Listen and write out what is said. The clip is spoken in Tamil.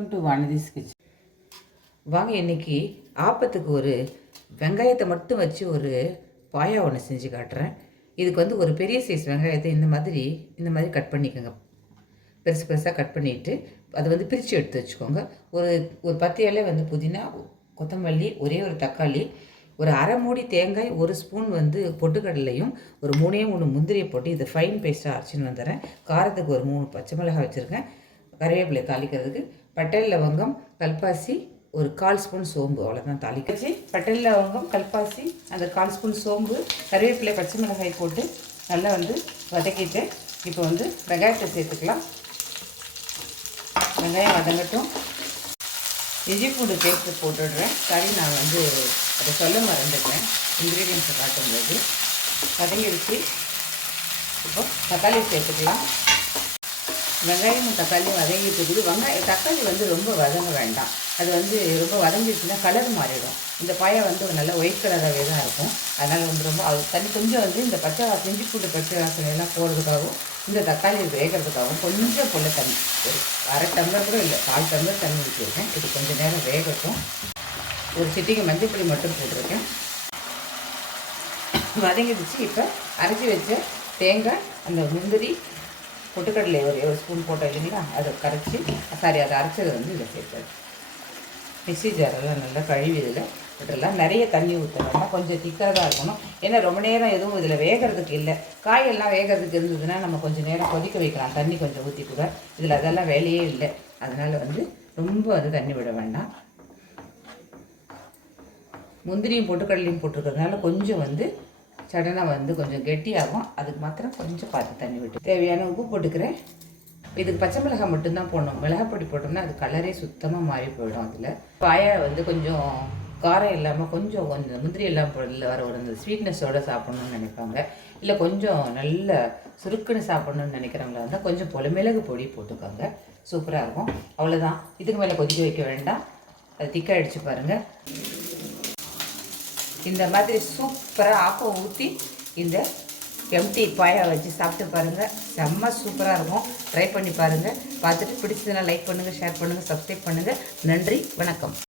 Welcome to Vanathi's kitchen. வாங்க இன்றைக்கி ஆப்பத்துக்கு ஒரு வெங்காயத்தை மட்டும் வச்சு ஒரு பாயா ஒன்று செஞ்சு காட்டுறேன். இதுக்கு வந்து ஒரு பெரிய சைஸ் வெங்காயத்தை இந்த மாதிரி கட் பண்ணிக்கோங்க. பெருசு பெருசாக கட் பண்ணிவிட்டு அதை வந்து பிரித்து எடுத்து வச்சுக்கோங்க. ஒரு ஒரு 10 இலை வந்து புதினா, கொத்தமல்லி, ஒரே ஒரு தக்காளி, ஒரு அரை மூடி தேங்காய், ஒரு ஸ்பூன் வந்து பொட்டுக்கடலையும், ஒரு 3 முந்திரியை போட்டு இதை ஃபைன் பேஸ்ட்டாக அரைச்சின்னு வந்துடுறேன். காரத்துக்கு ஒரு 3 பச்சை மிளகாய் வச்சுருக்கேன். கருவேப்பிலை தாளிக்கிறதுக்கு பட்டை லவங்கம் கல்பாசி, ஒரு 1/4 ஸ்பூன் சோம்பு, அவ்வளோதான் தாளிக்கச்சு. பட்டை லவங்கம் கல்பாசி, அந்த 1/4 ஸ்பூன் சோம்பு, கருவேப்பிலை, பச்சை மிளகாய் போட்டு நல்லா வந்து வதக்கிட்டு இப்போ வந்து வெங்காயத்தை சேர்த்துக்கலாம். வெங்காயம் வதங்கட்டும். இஞ்சி பூண்டு பேஸ்ட்டு போட்டுடுறேன். நான் வந்து அதை சொல்ல மறந்துட்டேன் இன்க்ரீடியன்ஸை காட்டும்போது. வதங்கிடுச்சு. இப்போ தக்காளி சேர்த்துக்கலாம். வெங்காயம் தக்காளியும் வதங்கிட்டு தக்காளி வந்து ரொம்ப வதங்க வேண்டாம். அது வந்து ரொம்ப வதங்கிடுச்சுன்னா கலர் மாறிடும். இந்த பாயா வந்து நல்ல ஒயிட் கலராகவே தான் இருக்கும். அதனால் வந்து ரொம்ப அது தண்ணி கொஞ்சம் வந்து இந்த பச்சை வாசனை, இஞ்சி பூண்டு பச்சை வாசனையெல்லாம் போகிறதுக்காகவும் இந்த தக்காளி வேகிறதுக்காகவும் கொஞ்சம் போல் தண்ணி, ஒரு அரை டம்ளர் கூட இல்லை, 1/4 டம்ளர் தண்ணி ஊற்றிருக்கேன். இது கொஞ்சம் நேரம் வேகட்டும். ஒரு சிட்டிக்கு மஞ்சப்பொடி மட்டும் போட்டிருக்கேன். வதங்கிடுச்சு. இப்போ அரைச்சி வச்ச தேங்காய், அந்த முந்திரி, பொட்டுக்கடலை ஒரு ஸ்பூன் போட்டோம் இல்லைங்களா, அதை கரைச்சி அதை அரைச்சதை வந்து இதில் சேர்த்தாரு. மிக்ஸி ஜாரெல்லாம் நல்லா கழுவி இதில் விட்டுடலாம். நிறைய தண்ணி ஊற்றணும்னா கொஞ்சம் திக்காக தான் இருக்கணும். ஏன்னா ரொம்ப நேரம் எதுவும் இதில் வேகிறதுக்கு இல்லை. காயெல்லாம் வேகிறதுக்கு இருந்ததுன்னா நம்ம கொஞ்சம் நேரம் கொதிக்க வைக்கலாம், தண்ணி கொஞ்சம் ஊற்றி கூட. இதில் அதெல்லாம் வேலையே இல்லை. அதனால் வந்து ரொம்ப வந்து தண்ணி விட வேண்டாம். முந்திரியும் பொட்டுக்கடலையும் போட்டிருக்கிறதுனால கொஞ்சம் வந்து சடனாக வந்து கொஞ்சம் கெட்டியாகும். அதுக்கு மாத்திரம் கொஞ்சம் பார்த்து தண்ணி விட்டு தேவையான உப்பு போட்டுக்கிறேன். இதுக்கு பச்சை மிளகாய் மட்டும்தான் போடணும். மிளகாய் போட்டோம்னா அது கலரே சுத்தமாக மாறி போயிடும். அதில் பாயா வந்து கொஞ்சம் காரம் இல்லாமல் கொஞ்சம் முந்திரி எல்லாம் வர ஒரு ஸ்வீட்னஸோடு சாப்பிட்ணுன்னு நினைப்பாங்க. இல்லை கொஞ்சம் நல்ல சுருக்குன்னு சாப்பிட்ணுன்னு நினைக்கிறவங்களா இருந்தால் கொஞ்சம் மிளகு பொடி போட்டுக்கோங்க, சூப்பராக இருக்கும். அவ்வளோதான். இதுக்கு மேலே கொதிக்க வைக்க வேண்டாம். அது திக்காகிடுச்சு பாருங்கள். இந்த மாதிரி சூப்பராக ஆப்பம் ஊற்றி இந்த எம்டி பாயா வச்சு சாப்பிட்டு பாருங்கள். செம்ம சூப்பராக இருக்கும். ட்ரை பண்ணி பாருங்கள். பார்த்துட்டு பிடிச்சதுன்னா லைக் பண்ணுங்கள், ஷேர் பண்ணுங்கள், சப்ஸ்கிரைப் பண்ணுங்கள். நன்றி, வணக்கம்.